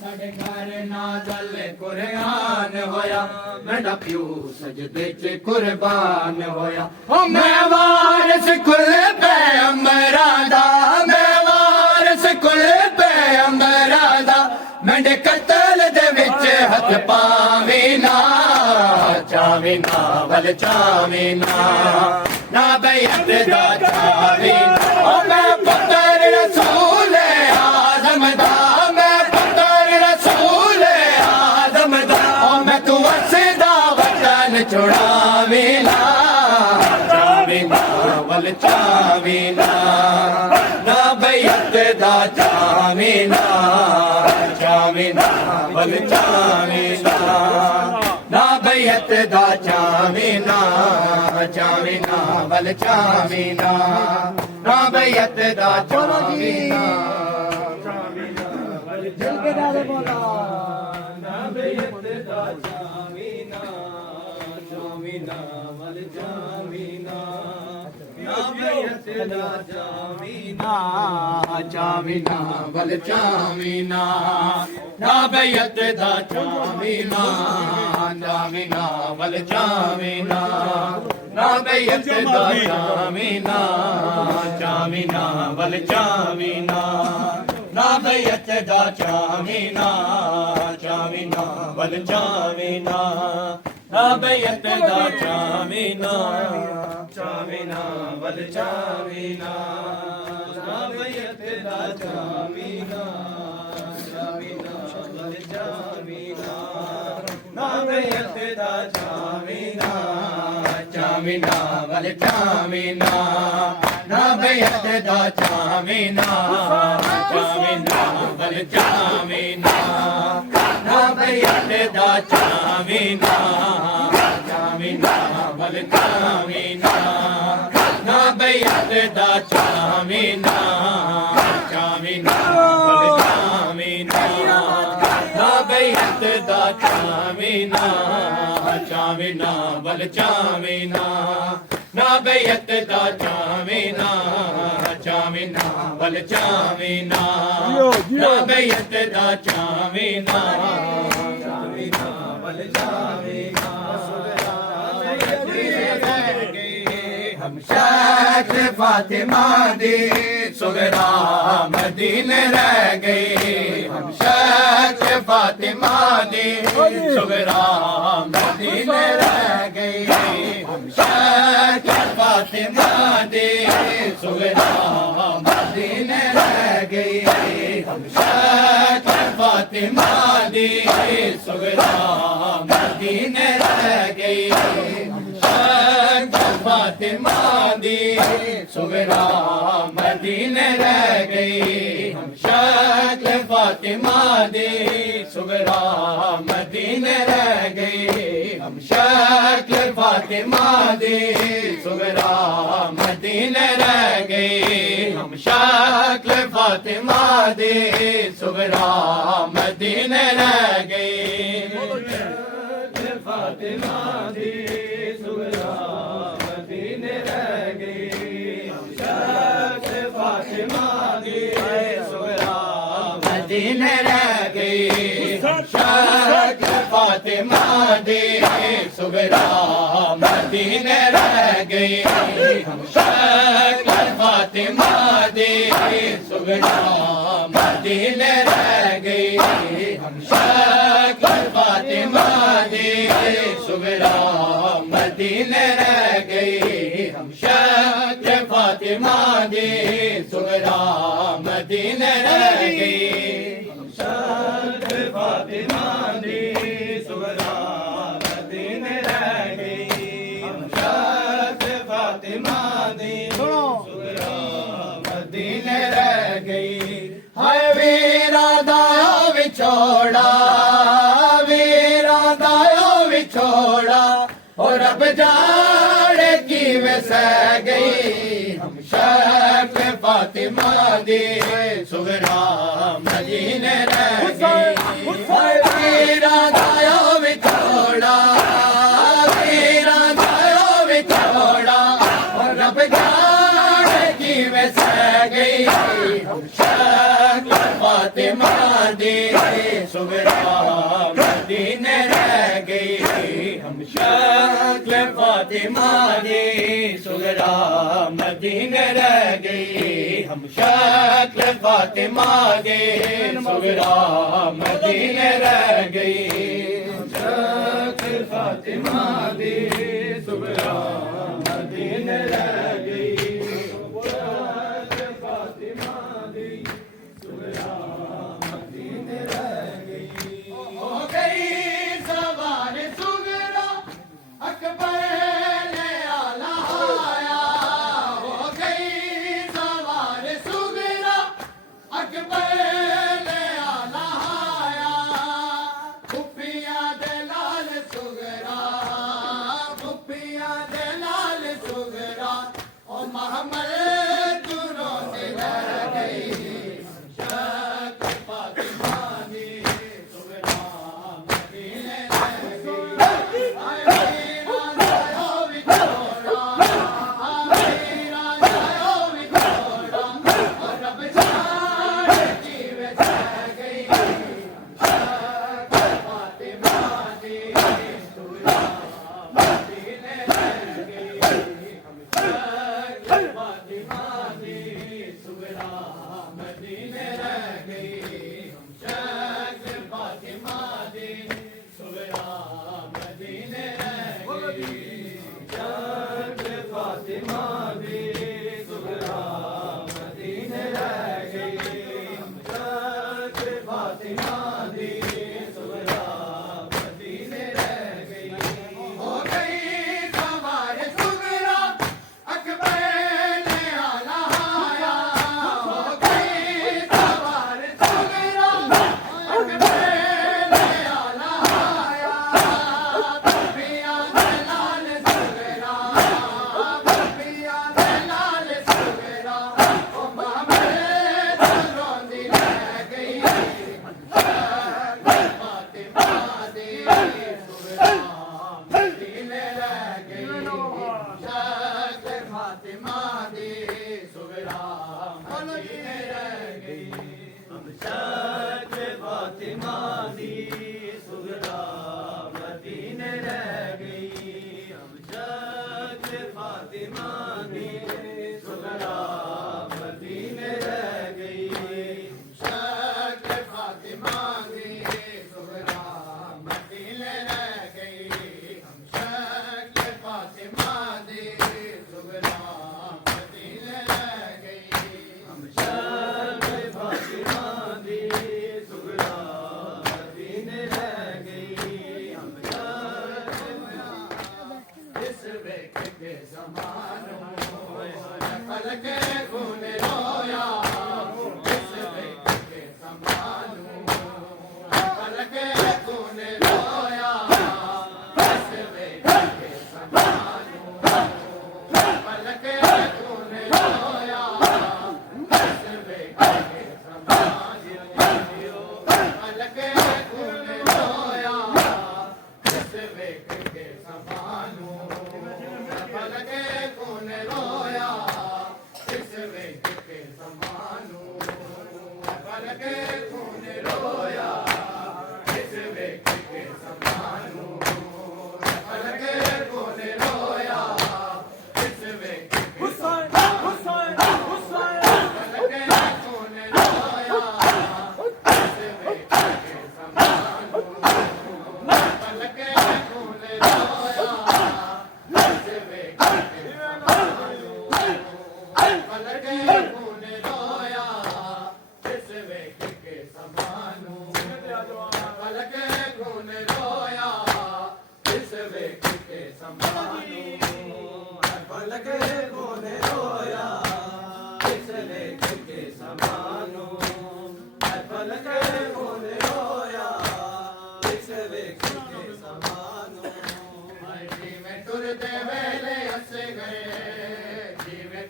साडे घर नाज़ल कुरान होया मेरा प्यो सजदे च कुर्बान होया मैं वारिस कुल पैगंबरां दा मैं वारिस कुल पैगंबरां दा मेरे कत्ल दे विच हथ पावे ना चावे ना वल चावे ना बैयत दा चावे ना मैं पुत्र रसूल आज़म दा मैं पुत्र रसूल आज़म दा मैं तू वसदा वतन छुड़ावे ना चावे ना वल चावे ना बैयत दा चावे ना वल चावे ना बैयत दा चावे ना वल चावे ना बैयत दा चावे ना जलके डाले बोला बैयत दा चावे ना वल चावे ना बैयत दा चावे ना वल चावे ना बैयत दा चावे ना वल चावे ना बैयत दा चावे ना वल चावे ना बैयत दा चावे ना वल चावे ना बैयत दा चावे ना वल चावे ना बैयत दा चावे ना वल चावे ना बैयत दा चावे ना वल चावे ना बैयत दा चावे ना वल चावे ना बैयत दा चावे ना वल चावे ना बैयत दा चावे ना वल चावे ना बैयत दा चावे ना वल चावे ना बैयत दा चावे ना वल चावे ना बैयत दा चावे ना वल चावे ना हम शेख फातिमा दे सुगरा मदीने रह गए हम शेख फातिमा दे सुगरा मदीने रह गए हम शेख फातिमा दे सुगरा मदीने रह गए हम शेख फातिमा दे सुगरा मदीने रह गए शेख फातिमा दे सुगरा मदीने रह गए हम शेख फातिमा दे सुगरा मदीने रह गए हम शेख फातिमा दे सुगरा मदीने रह गए हम शेख फातिमा दे सुगरा मदीने रह गए फातिमा दे सुगरा मदीने रह गए हम शेख फातिमा दे सुगरा मदीने रह गए शेख फातिमा दे सुगरा मदीने रह गए हम शेख फातिमा दे सुगरा मदीने रह गए हम शेख फातिमा दे सुगरा मदीने रह गए हम शेख फातिमा दे सुगरा मदीने रह गए हम शेख फातिमा दे सुगरा मदीने रह गए हम शेख फातिमा दे सुगरा मदीने रह गए हाय वीरा दाया विछोड़ा छोड़ा और रब जाने की में सह गई हम शेख फातिमा दे सुगरा मदीने रह गई वीरा दाया विछोड़ा शक्ल फातिमा दी सुगरा मदीने रह गई हम शक्ल फातिमा दी सुगरा मदीने रह गई हम शक्ल फातिमा दी सुगरा मदीने रह गई शक्ल फातिमा दी सुगरा मदीने रह गई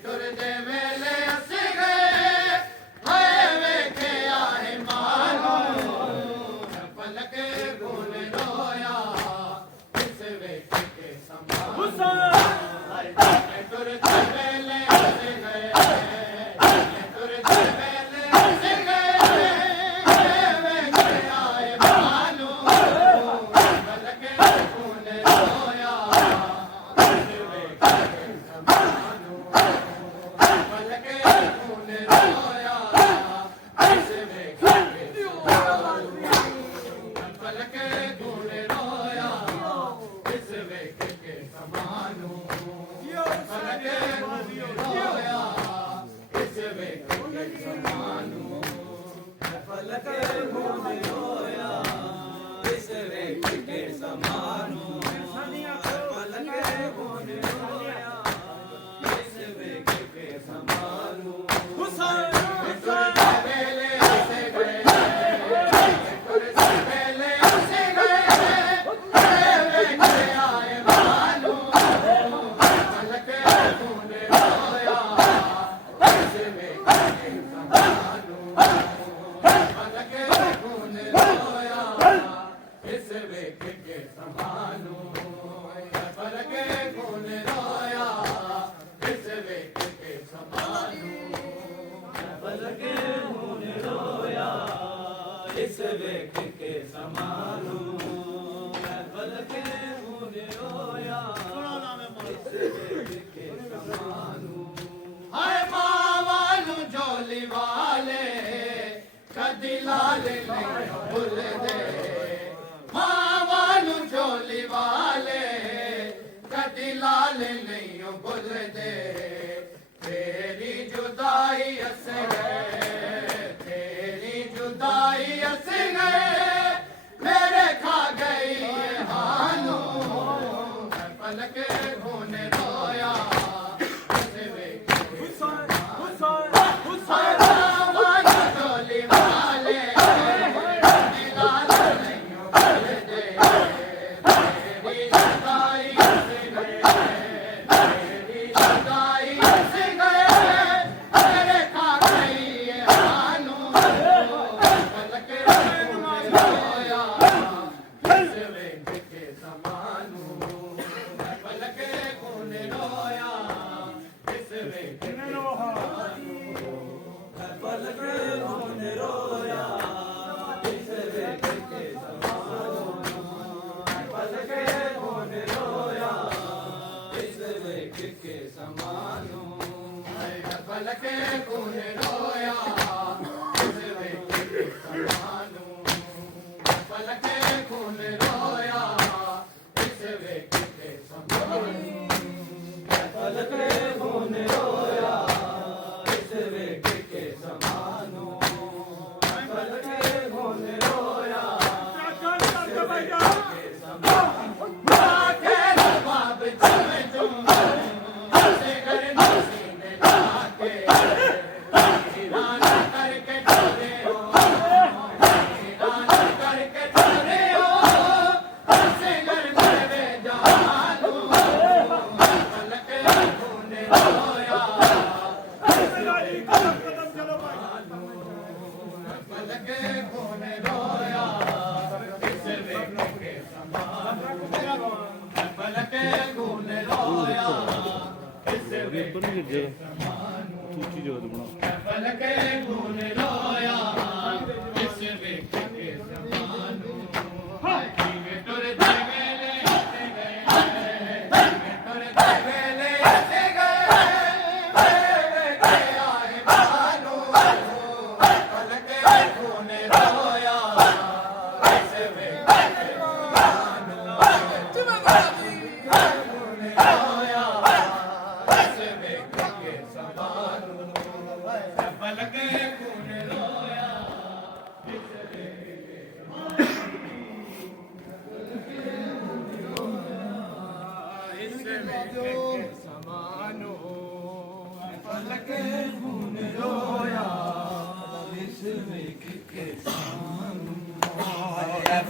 तुरते वेले हाय मावालू झोली वाले कदी लाले नहीं भूल दे मावालू झोली वाले कदी लाले नहीं भूल दे तेरी जुदाई असे गए तेरी जुदाई असे गए मेरे खा गई ये हानू पलक खून रोया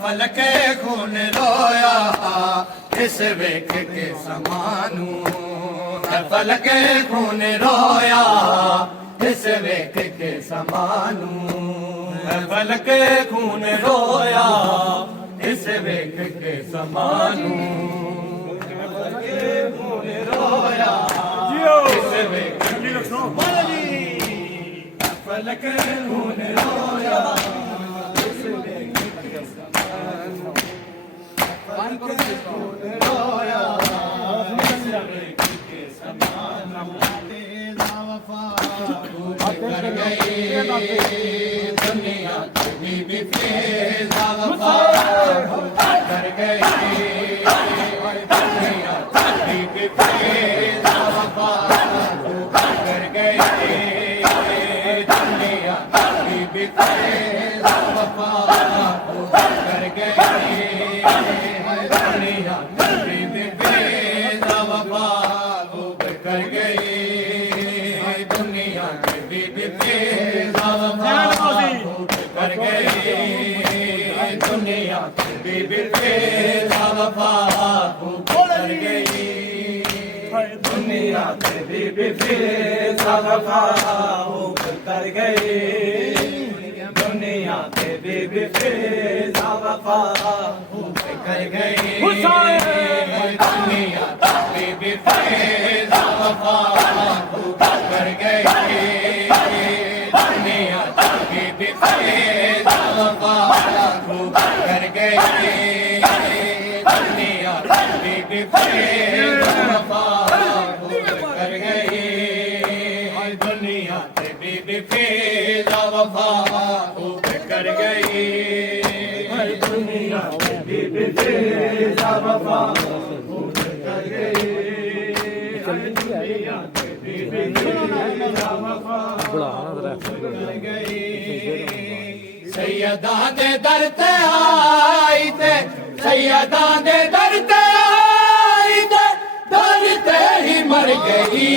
फलके खून रोया इस वेख के समानू फलके खून रोया इस वेख के समानू फलके खून रोया इस वेख के समानू फलके खून रोया इस वेख के समानू फलके खून रोया वफा खूब कर गई दुनिया की बीबी फिजा वफा खूब कर गई दुनिया की बीबी फिजा वफा खूब कर गई दुनिया की बीबी फिजा वफा खूब कर गई दुनिया की बीबी फिजा वफा खूब कर गई दुनिया की बीबी फिजा वफा खूब कर गई दुनिया की बीबी फिजा वफा खूब कर गई दुनिया की बीबी फिजा वफा खूब कर गई दुनिया की बीबी फिजा वफा खूब कर गई दुनिया की बीबी फिजा वफा खूब कर गई दुनिया की बीबी फिजा वफा खूब कर गई दुनिया की बीबी फिजा वफा खूब कर गई दुनिया की बीबी फिजा वफा खूब कर गई दुनिया की बीबी फिजा वफा खूब कर गई दुनिया की बीबी फिजा वफा कर गई सैयदा दे दर ते आई ते सैयदा दे दर ते आई ते दर ते ही मर गई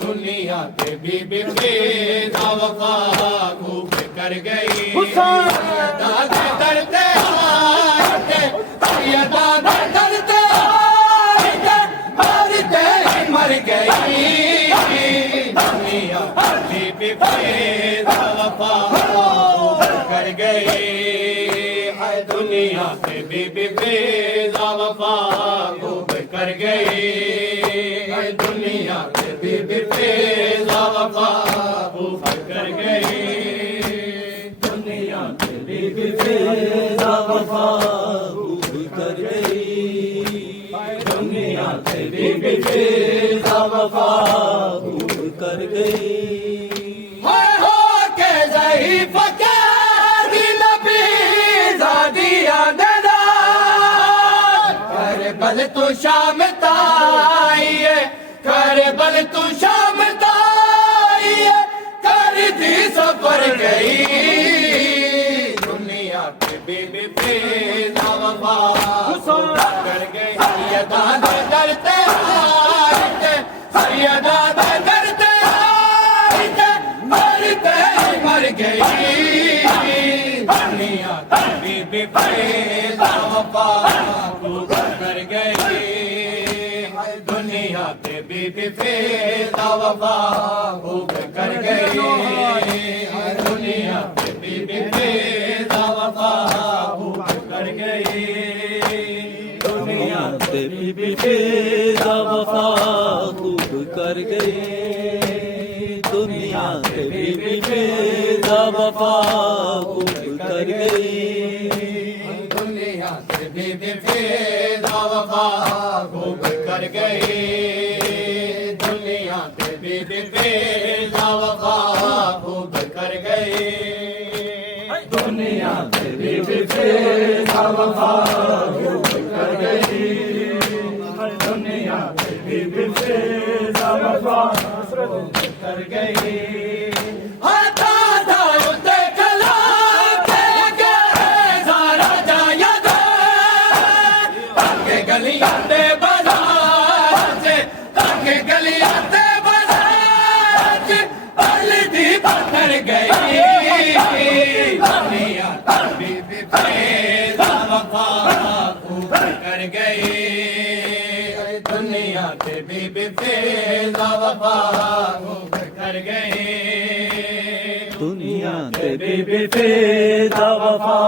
दुनिया के बीबी फिजा वफा खूब कर गई सैयदा दे दर ते आई ते सैयदा दे दर ते आई ते दर ते ही मर गई दुनिया की बीबी फिजा वफा कर गई हाय दुनिया के बीबी फिजा वफा खूब कर गई हाय दुनिया के बीबी फिजा वफा खूब कर गई दुनिया के बीबी फिजा वफा खूब कर गई दुनिया के बीबी फिजा वफा खूब कर गई बल तू शाम ताइए कर बल तू शाम ताइए कर दी सफर गई दुनिया की बीबी फिजा वफा कर गई सैयदा दे दर ते आई ते सैयदा दे दर ते आई ते मर गई दुनिया की बीबी फिजा वफा खूब कर गई दुनिया के बीबी फिजा वफा खूब कर गई दुनिया के बीबी फिजा वफा खूब कर गई दुनिया के बीबी फिजा वफा खूब कर गई दुनिया के बीबी फिजा वफा खूब कर गई दुनिया के बीबी फिजा वफा खूब कर गई दुनिया के बीबी फिजा वफा खूब कर गई दुनिया के बीबी फिजा वफा खूब कर गई दुनिया के बीबी फिजा वफा खूब कर गई गलियां दे बाजार से ताके गलियां दे बाजार से पलदी पत्थर गई दुनिया की बीबी फिजा वफा खूब कर गई दुनिया के बीबी फिजा वफा खूब कर गई दुनिया के बीबी फिजा वफा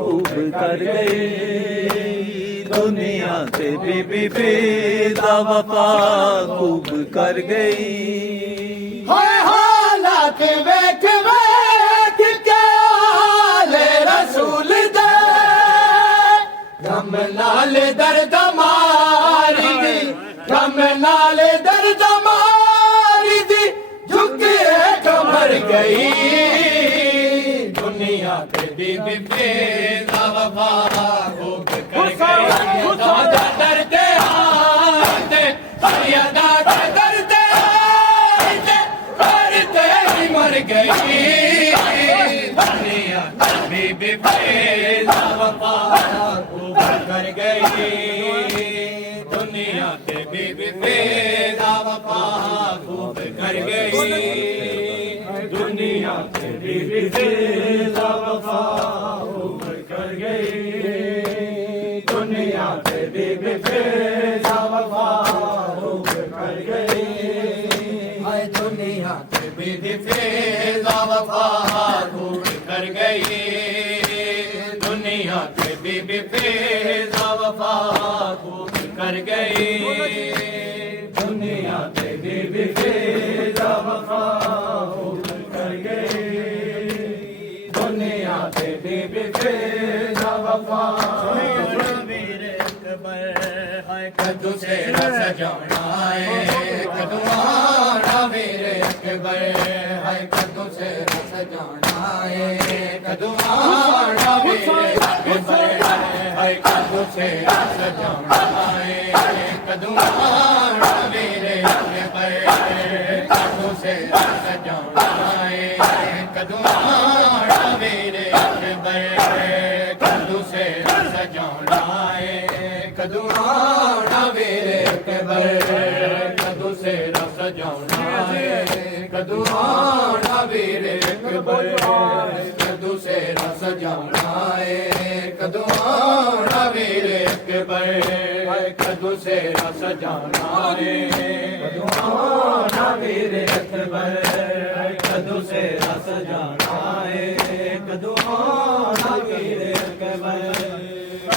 खूब कर गई दुनिया से बीबी फिजा वफा खूब कर गई हालात वेख वेख के आले रसूल दे गम नाल दर्द मारी दी गम नाल दर्द मारी गई दुनिया पे बीबी बेजा वफा खूब कर गई दादा डरते आते सैयदा के डरते आते डरते ही मर गई दुनिया पे बीबी बेजा वफा खूब कर गई दुनिया पे बीबी बेजा वफा खूब कर गई दुनिया पे बीबी बेजा वफा खूब कर गई दुनिया पे बीबी बेजा वफा खूब कर गई हाय दुनिया पे बीबी बेजा वफा खूब कर गई दुनिया पे बीबी बेजा वफा खूब कर गई दुनिया पे बीबी बेजा वफा खूब कर गई दुनिया पे बीबी बेजा वफा मेरे अकबर हाय कद्दू से सजाना है कद्दू आना मेरे अकबर हाय कद्दू से सजाना है कद्दू आना मेरे अकबर हाय कद्दू से सजाना है कद्दू आना मेरे अकबर कद्दू से सजाना है कद्दू आना मेरे अकबर कद्दू से सजाना है कद्दू आना मेरे अकबर कद्दू से सजाना है कद्दू आना मेरे अकबर कद्दू से सजाना है कद्दू आना मेरे अकबर कद्दू से सजाना है कद्दू आना मेरे अकबर कद्दू से सजाना है कद्दू आना मेरे अकबर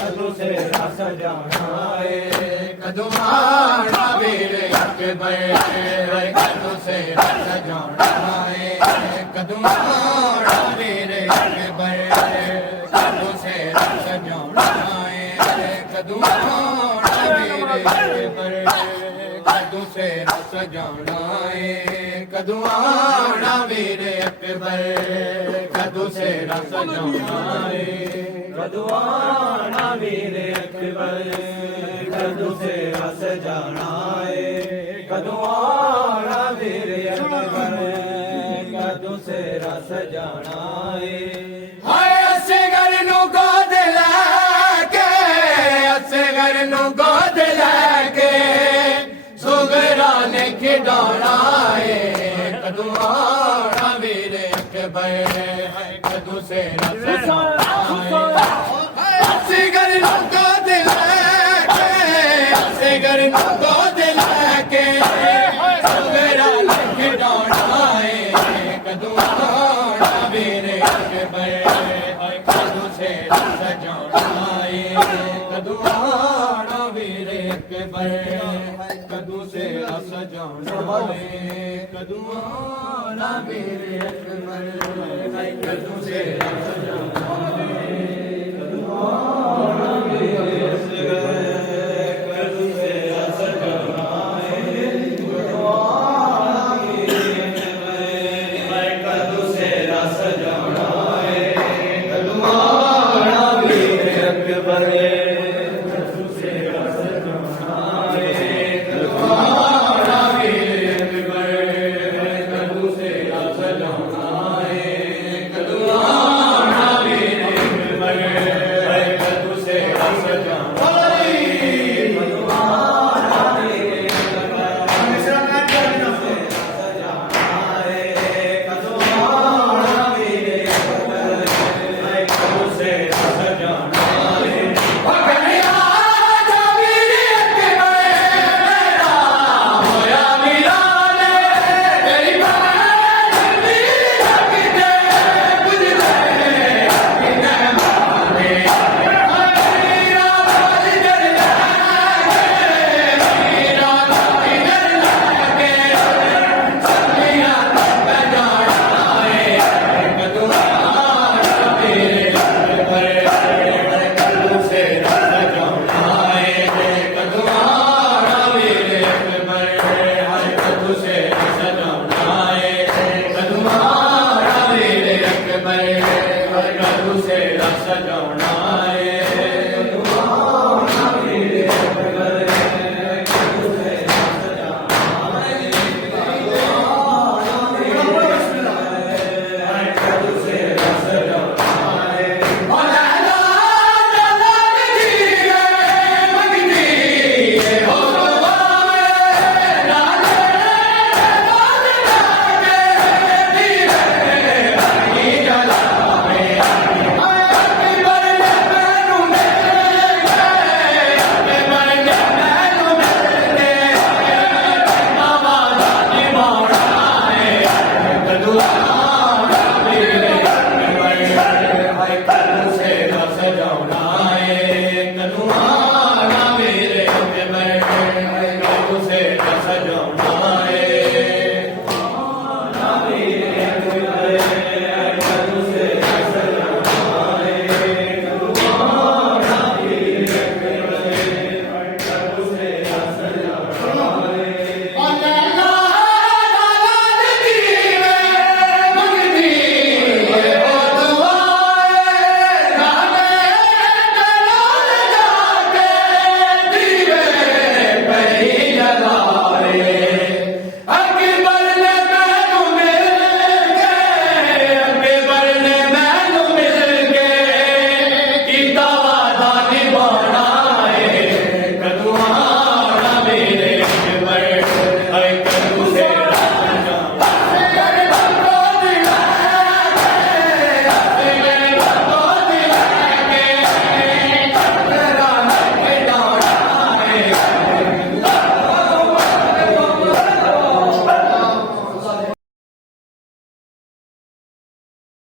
कद्दू से सजाना है कद्दू आना मेरे अकबर कद्दू से सजाना है कद्दू आना मेरे अकबर कद्दू से सजाना है कद्दू आना मेरे अकबर कद्दू से सजाना है कद्दू आना मेरे अकबर कद्दू से सजाना है कद्दू आना मेरे अकबर कद्दू से सजाना है कद्दू आना मेरे अकबर कद्दू से सजाना है हाय असगर नु गोद लेके असगर नु गोद लेके सुगरा ने खिडाना है कद्दू आना मेरे अकबर कद्दू से सजाना है असगर नु गोद लेके असगर नु गोद लेके सुगरा ने खिडाना है कद्दू आना मेरे अकबर कद्दू से सजाना है कद्दू आना मेरे अकबर कद्दू से सजाना है कद्दू आना मेरे अकबर कद्दू से सजाना है कद्दू आना मेरे अकबर कद्दू से सजाना है कद्दू आना मेरे अकबर कद्दू से सजाना है कद्दू आना मेरे अकबर कद्दू से सजाना है कद्दू आना मेरे अकबर कद्दू से सजाना है कद्दू आना मेरे अकबर ਸਜਾਉਣਾ